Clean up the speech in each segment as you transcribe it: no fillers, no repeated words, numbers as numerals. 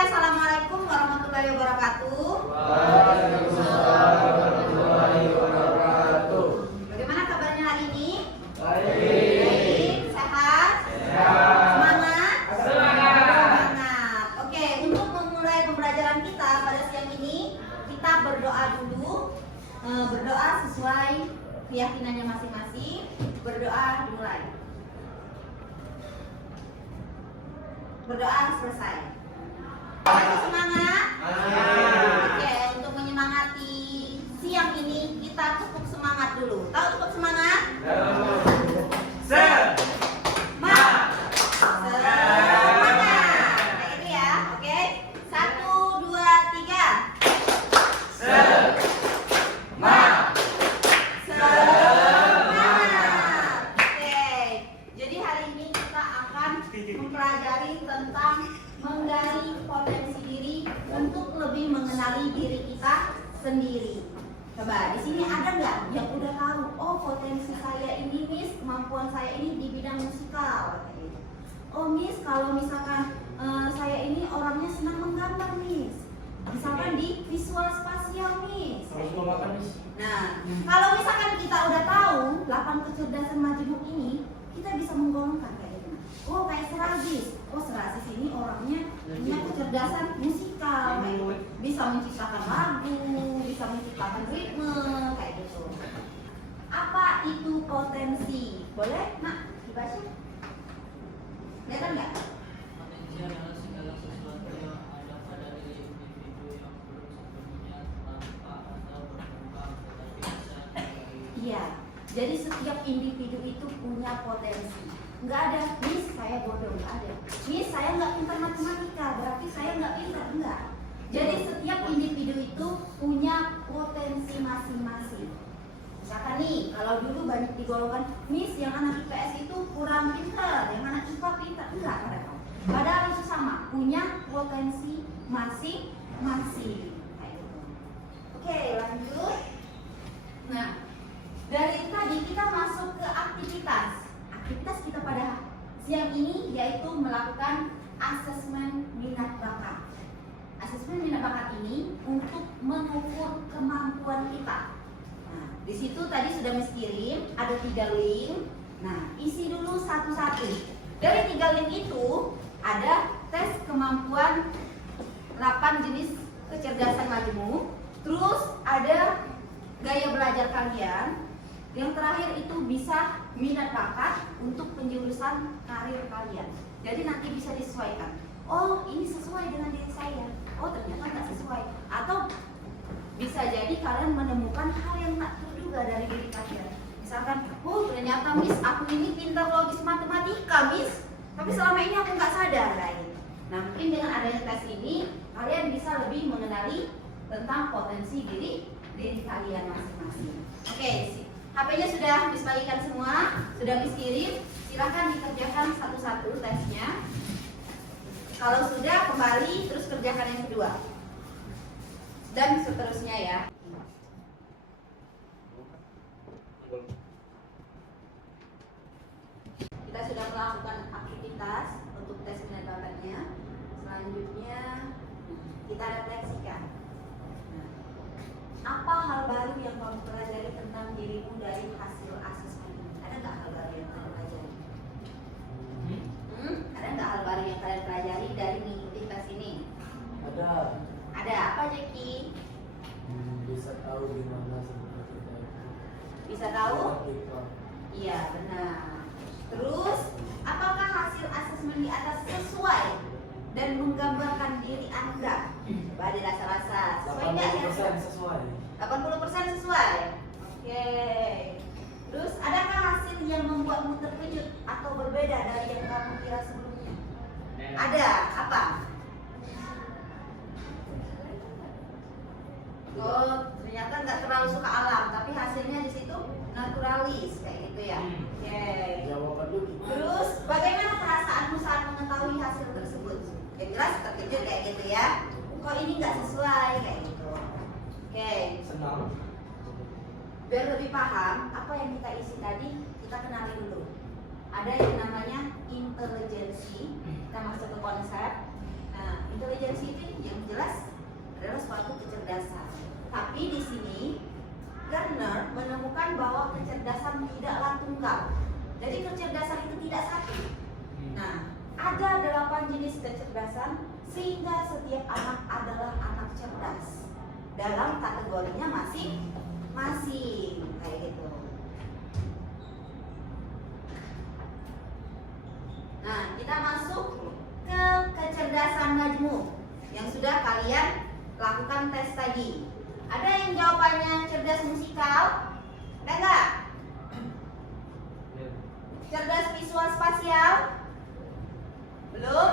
Assalamualaikum warahmatullahi wabarakatuh. Bagaimana kabarnya hari ini? Baik. Sehat? Semangat? Semangat. Oke, untuk memulai pembelajaran kita pada siang ini, kita berdoa dulu. Berdoa sesuai keyakinannya masing-masing. Berdoa dimulai. Berdoa selesai. Semangat. Oke, untuk menyemangati siang ini kita tepuk semangat dulu. Tahu tepuk semangat? Semangat. Kayak gitu ya. Oke. 1, 2, 3. Semangat. Oke. Jadi hari ini kita akan mempelajari tentang menggali potensi diri untuk lebih mengenali diri kita sendiri. Coba di sini ada nggak yang udah tahu? Oh, potensi saya ini, Miss, kemampuan saya ini di bidang musikal. Oh, Miss, kalau misalkan saya ini orangnya senang menggambar, Miss. Misalkan di visual spasial, Miss. Nah, kalau misalkan kita udah tahu 8 kecerdasan majemuk ini, kita bisa menggolongkan kayak gitu. Oh, kayak Serazis. Oh, Serazis ini orangnya punya kecerdasan musikal, bisa menciptakan lagu, bisa menciptakan ritme, kayak gitu. Apa itu potensi? Boleh, Nak, dibaca? Kelihatan nggak? Potensi adalah segala sesuatu yang ada pada diri individu yang belum sepenuhnya tampak atau berkembang tetapi bisa diketahui. Iya. Jadi setiap individu itu punya potensi. Nggak ada, Miss, saya bodoh, nggak ada. Miss, saya nggak pintar matematika, berarti saya nggak pintar, enggak. Jadi setiap individu itu punya potensi masing-masing. Misalkan nih, kalau dulu banyak digolongkan, Miss, yang anak IPS itu kurang pintar, yang anak IPA pintar, enggak kadang. Padahal itu sama, punya potensi masing-masing. Kayak gitu. Oke, lanjut. Nah, dari tadi kita masuk ke aktivitas. Aktivitas kita pada siang ini yaitu melakukan asesmen minat bakat. Asesmen minat bakat ini untuk mengukur kemampuan kita. Nah, di situ tadi sudah Miss kirim ada 3 link. Nah, isi dulu satu-satu. Dari 3 link itu ada tes kemampuan 8 jenis kecerdasan majemuk. Terus ada gaya belajar kalian. Yang terakhir itu bisa minat bakat untuk penjurusan karir kalian. Jadi nanti bisa disesuaikan. Oh, ini sesuai dengan diri saya. Oh, ternyata nggak sesuai. Atau bisa jadi kalian menemukan hal yang tak terduga dari diri kalian. Misalkan, oh ternyata Miss, aku ini pintar logis matematika, Miss. Tapi selama ini aku nggak sadar, guys. Nah, mungkin dengan adanya tes ini, kalian bisa lebih mengenali tentang potensi diri kalian masing-masing. Oke, HP-nya sudah Miss bagikan semua, sudah Miss kirim. Silahkan dikerjakan satu-satu tesnya. Kalau sudah, kembali terus kerjakan yang kedua. Dan seterusnya ya. Kita sudah melakukan aktivitas untuk tes minat bakatnya. Selanjutnya kita refleksikan. Apa hal baru yang kamu pelajari tentang dirimu dari hasil asesmen ini? Ada nggak hal baru yang kalian pelajari? Ada nggak hal baru yang kalian pelajari dari mengikuti tes ini? Ada. Ada apa, Jeki? Bisa tahu gimana sebenarnya kita itu. Bisa tahu? Kita. Iya, benar. Terus, apakah hasil asesmen di atas sesuai dan menggambarkan diri Anda? Coba ada rasa-rasa. Sesuai nggak ya? 80% sesuai. 80% sesuai. Oke. Terus adakah hasil yang membuatmu terkejut atau berbeda dari yang kamu kira sebelumnya? Ada. Apa? Oh, ternyata nggak terlalu suka alam, tapi hasilnya di situ naturalis kayak gitu ya. Oke. Jawaban lu gimana? Terus bagaimana perasaanmu saat mengetahui hasil tersebut. Yang jelas terkejut kayak gitu ya. Kok ini nggak sesuai kayak gitu. Oke. Senang. Biar lebih paham apa yang kita isi tadi, kita kenali dulu. Ada yang namanya intelijensi. Kita masuk ke konsep. Nah, intelijensi itu yang jelas adalah suatu kecerdasan. Tapi di sini Gardner menemukan bahwa kecerdasan tidaklah tunggal. Jadi kecerdasan itu tidak satu. Nah, ada 8 jenis kecerdasan sehingga setiap anak adalah anak cerdas. Dalam kategorinya masing-masing kayak gitu. Nah, kita masuk ke kecerdasan majmuk yang sudah kalian lakukan tes tadi. Ada yang jawabannya cerdas musikal? Ada nggak? Cerdas visual spasial? Belum?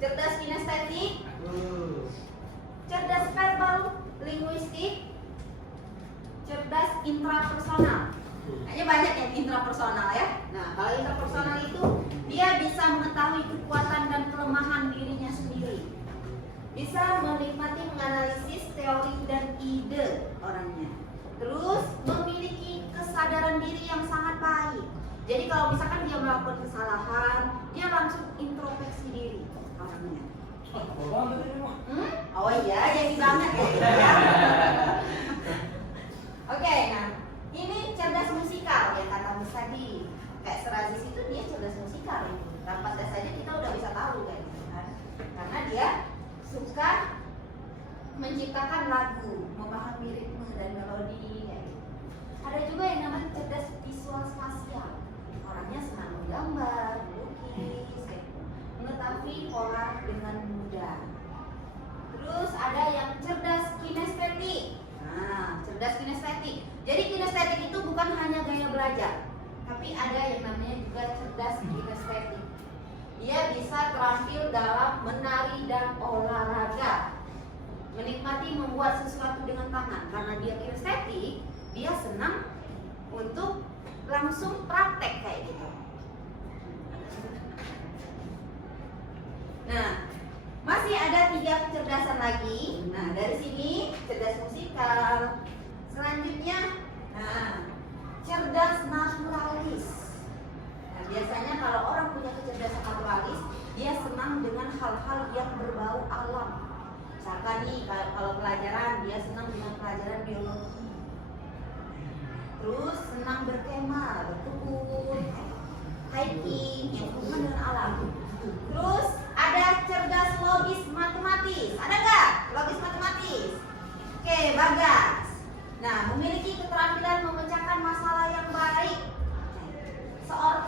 Cerdas kinestetik? Cerdas verbal linguistik? Cerdas intrapersonal? Hanya banyak yang intrapersonal ya. Nah, kalau intrapersonal itu dia bisa mengetahui kekuatan dan kelemahan dirinya sendiri. Bisa menikmati menganalisis teori dan ide orangnya. Terus memiliki kesadaran diri yang sangat baik. Jadi kalau misalkan dia melakukan kesalahan, dia langsung introspeksi diri orangnya. Oh iya, jadi banget ya. Oke, nah ini cerdas musikal yang kata Miss tadi. Kayak Serazis itu dia cerdas musikal itu. Tanpa tes saja kita udah bisa tahu kayak gitu kan. Karena dia suka menciptakan lagu, memahami ritme dan melodi kayak gitu. Ada juga yang namanya cerdas visual spasial. Orangnya senang menggambar, melukis, kayak gitu. Mengetahui pola dengan mudah. Terus ada yang cerdas kinestetik. Nah, cerdas kinestetik. Jadi kinestetik itu bukan hanya gaya belajar, tapi ada yang namanya juga cerdas kinestetik. Dia bisa terampil dalam menari dan olahraga, menikmati membuat sesuatu dengan tangan. Karena dia kinestetik, dia senang untuk langsung praktek kayak gitu. Nah, masih ada 3 kecerdasan lagi. Nah, dari sini cerdas musikal. Selanjutnya, cerdas naturalis. Nah, biasanya kalau orang punya kecerdasan naturalis, dia senang dengan hal-hal yang berbau alam. Misalkan nih, kalau pelajaran, dia senang dengan pelajaran biologi. Terus senang berkemah, berkebun, hiking, yang berhubungan dengan alam. Terus ada cerdas logis matematis. Ada nggak logis matematis? Oke, Bagas. Nah, memiliki keterampilan memecahkan masalah yang baik.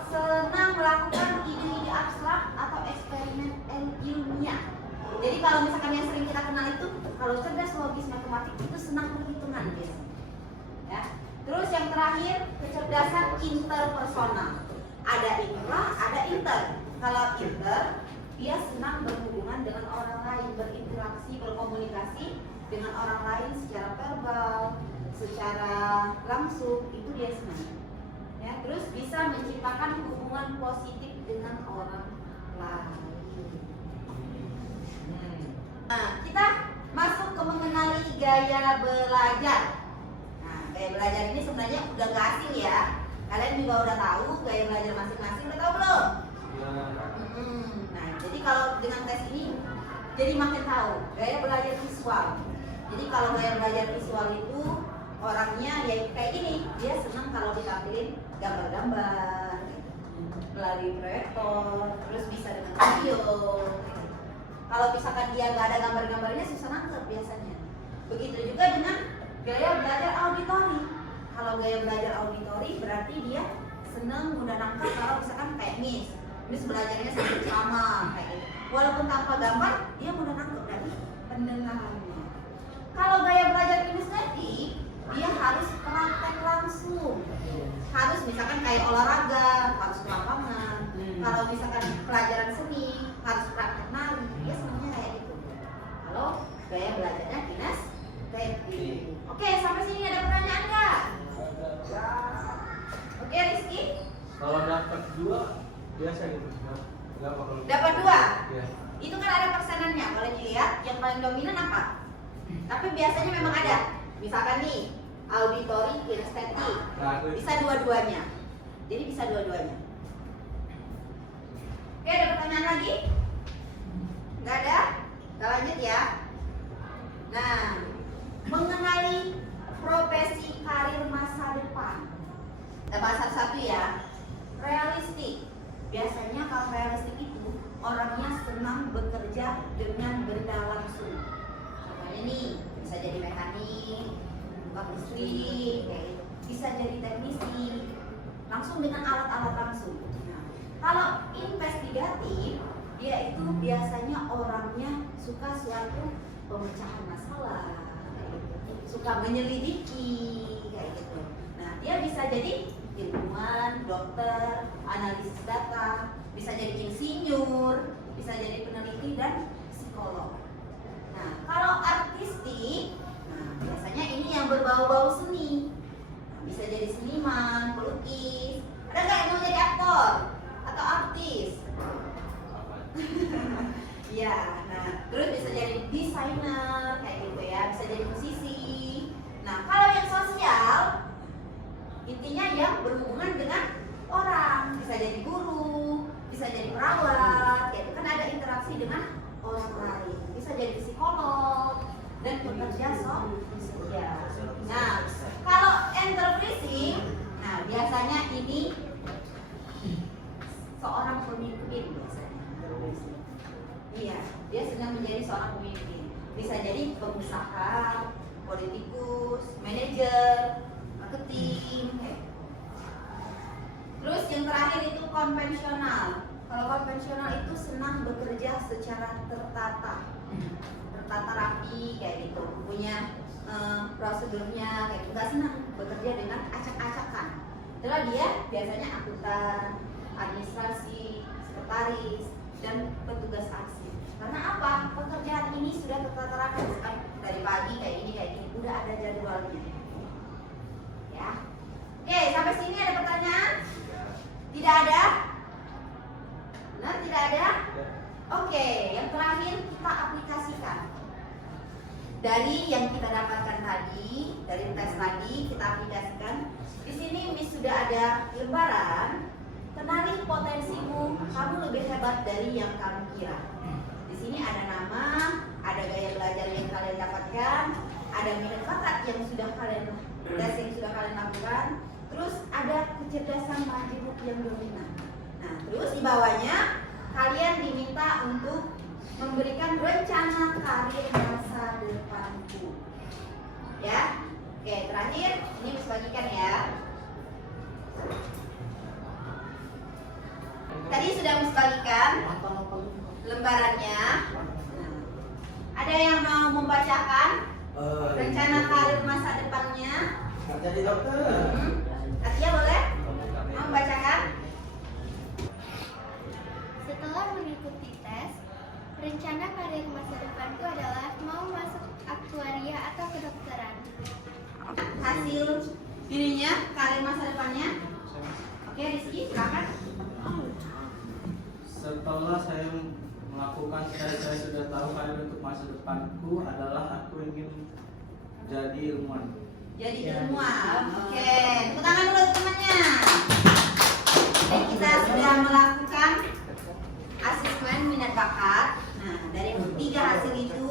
Senang melakukan ide-ide abstrak atau eksperimen ilmiah. Jadi kalau misalkan yang sering kita kenal itu, kalau cerdas logis matematik itu senang perhitungan biasanya. Ya. Terus yang terakhir, kecerdasan interpersonal. Ada intra, ada inter. Kalau inter, dia senang berhubungan dengan orang lain, berinteraksi, berkomunikasi dengan orang lain secara verbal, secara langsung, itu dia senang. Ya, terus bisa menciptakan hubungan positif dengan orang lain. Nah, kita masuk ke mengenali gaya belajar. Nah, gaya belajar ini sebenarnya udah gak asing ya. Kalian juga udah tahu gaya belajar masing-masing, udah tahu belum? Nah, jadi kalau dengan tes ini jadi makin tahu gaya belajar visual. Jadi kalau gaya belajar visual itu orangnya ya kayak gini, dia senang kalau ditampilin gambar-gambar melalui proyektor, terus bisa dengan video. Kalau misalkan dia nggak ada gambar-gambarnya susah nangkep biasanya. Begitu juga dengan gaya belajar auditori. Kalau gaya belajar auditori berarti dia senang mudah nangkep kalau misalkan kayak Miss belajarnya sambil ceramah kayak gitu. Walaupun tanpa gambar, dia mudah nangkep dari pendengarannya. Kalau gaya belajar kinestetik, dia harus praktek langsung. Harus misalkan kayak olahraga, harus ke lapangan. Kalau misalkan pelajaran seni, harus praktek nari. Dia semuanya kayak gitu. Kalau gaya belajarnya kinestetik. Oke, sampai sini ada pertanyaan nggak? Oke, Rizky? Kalau dapat 2 biasa gitu. Enggak apa-apa. Dapat 2? Iya. Itu kan ada persenannya, boleh dilihat. Yang paling dominan apa? Tapi biasanya memang ada. Misalkan nih, auditori, kinestetik, bisa dua-duanya. Jadi bisa dua-duanya. Oke, ada pertanyaan lagi? Nggak ada? Kita lanjut ya. Nah, mengenali profesi karir masa depan. Kita bahas satu-satu ya. Realistik. Biasanya kalau realistik itu orangnya senang bekerja dengan benda langsung. Contohnya nih, bisa jadi mekanik, tukang listrik, kayak gitu. Bisa jadi teknisi, langsung dengan alat-alat langsung. Nah, kalau investigatif, dia itu biasanya orangnya suka suatu pemecahan masalah, kayak gitu. Suka menyelidiki, kayak gitu. Nah, dia bisa jadi ilmuwan, dokter, analisis data, bisa jadi insinyur, bisa jadi peneliti dan psikolog. Nah, kalau artistik, nah biasanya ini yang berbau-bau seni. Nah, bisa jadi seniman, pelukis. Ada nggak yang mau jadi aktor atau artis? Ya, nah terus bisa jadi desainer kayak gitu ya, bisa jadi musisi. Nah, kalau yang sosial, intinya yang berhubungan dengan orang, bisa jadi guru, bisa jadi perawat, gitu kan, ada interaksi dengan orang lain, bisa jadi psikolog dan pekerja sosial. Nah, kalau entrepreneur, nah biasanya ini seorang pemimpin biasanya. Iya, dia sedang menjadi seorang pemimpin. Bisa jadi pengusaha, politikus, manajer, marketing. Terus yang terakhir itu konvensional. Kalau konvensional itu senang bekerja secara tertata rapi kayak gitu, punya prosedurnya kayak gitu. Gak senang bekerja dengan acak-acakan. Itulah dia biasanya akuntan, administrasi, sekretaris, dan petugas arsip. Karena apa? Pekerjaan ini sudah tertata rapi, kan dari pagi kayak gini, udah ada jadwalnya. Ya. Oke, sampai sini ada pertanyaan? Tidak ada? Benar, tidak ada? Oke, yang terakhir kita aplikasikan. Dari yang kita dapatkan tadi, dari tes tadi kita aplikasikan. Di sini Miss sudah ada lembaran. Kenali potensimu, kamu lebih hebat dari yang kamu kira. Di sini ada nama, ada gaya belajar yang kalian dapatkan, ada minat bakat yang sudah kalian lakukan, terus ada kecerdasan majemuk yang dominan. Nah, terus di bawahnya kalian diminta untuk memberikan rencana karir masa depanku. Ya, oke, terakhir ini bisa bagikan ya. Tadi sudah bagikan lembarannya. Ada yang mau membacakan rencana karir masa depannya? Jadi dokter. Atia boleh? Mau membacakan? Setelah mengikuti tes, rencana karir masa depanku adalah mau masuk aktuaria atau kedokteran. Hasil dirinya, karir masa depannya. Oke, Rizky, silakan. Setelah saya melakukan tes, saya sudah tahu karir untuk masa depanku adalah aku ingin jadi ilmuwan. Jadi ilmuwan. Oke, tepuk tangan dulu temannya. Jadi kita sudah melakukan asesmen minat bakat. Nah, dari 3 hasil itu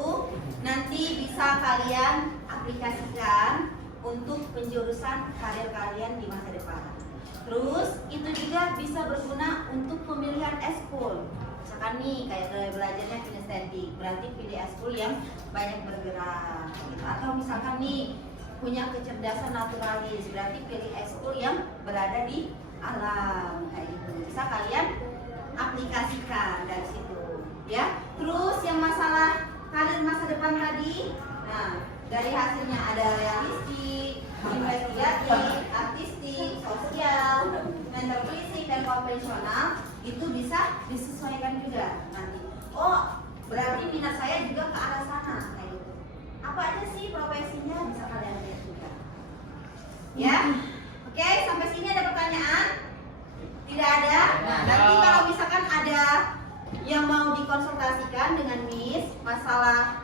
nanti bisa kalian aplikasikan untuk penjurusan karir kalian di masa depan. Terus itu juga bisa berguna untuk pemilihan eskul. Misalkan nih kayak gaya belajarnya kinestetik, berarti pilih eskul yang banyak bergerak. Gitu. Atau misalkan nih punya kecerdasan naturalis, berarti pilih eskul yang berada di alam kayak gitu. Bisa kalian aplikasikan dari situ, ya. Terus yang masalah karir masa depan tadi, nah dari hasilnya ada realistik, investigatif, artistik, sosial, entrepreneur dan konvensional, itu bisa disesuaikan juga nanti. Oh, berarti minat saya juga ke arah sana kayak gitu. Apa aja sih profesinya bisa kalian lihat juga. Ya, oke, sampai sini ada pertanyaan? Tidak ada. Nah, nanti kalau misalkan ada yang dikonsultasikan dengan Miss masalah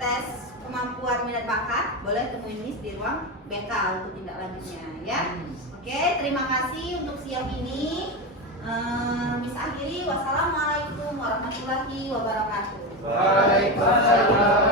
tes kemampuan minat bakat, boleh temuin Miss di ruang BK untuk tindak lanjutnya ya. Oke, terima kasih untuk siang ini. Miss akhiri, wassalamualaikum warahmatullahi wabarakatuh. Waalaikumsalam.